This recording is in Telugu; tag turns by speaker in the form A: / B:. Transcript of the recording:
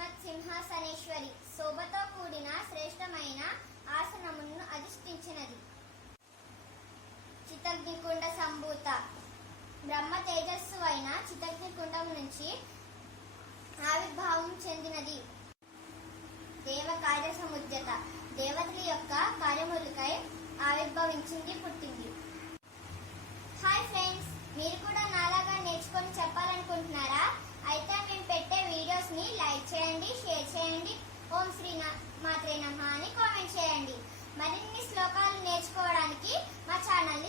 A: శ్రీమత్ సింహాసనేశ్వరి శోభతో కూడిన శ్రేష్టమైన ఆసనమును అధిష్ఠించినది. చితగ్నికుండ సంభూత. బ్రహ్మ తేజస్సు అయిన చితగ్నికుండం నుంచి ఆవిర్భావం చెందినది. దేవ కార్య సముద్రత దేవతల యొక్క కార్యములకై ఆవిర్భవించింది పుట్టింది. హాయ్ ఫ్రెండ్స్ మీరు కూడా లైక్ చేయండి షేర్ చేయండి. ఓం శ్రీ మాత్రే నమః అని కామెంట్ చేయండి. మరిన్ని శ్లోకాలు నేర్చుకోవడానికి మా ఛానల్